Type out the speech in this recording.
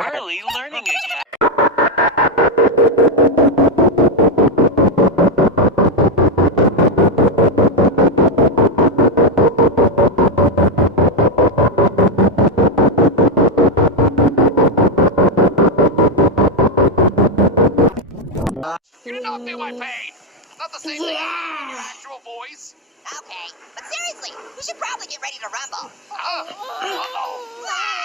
Early Learning Academy. You did not feel my pain. Not the same thing in your actual voice. Okay, but seriously, we should probably get ready to rumble. Uh-oh. Ah!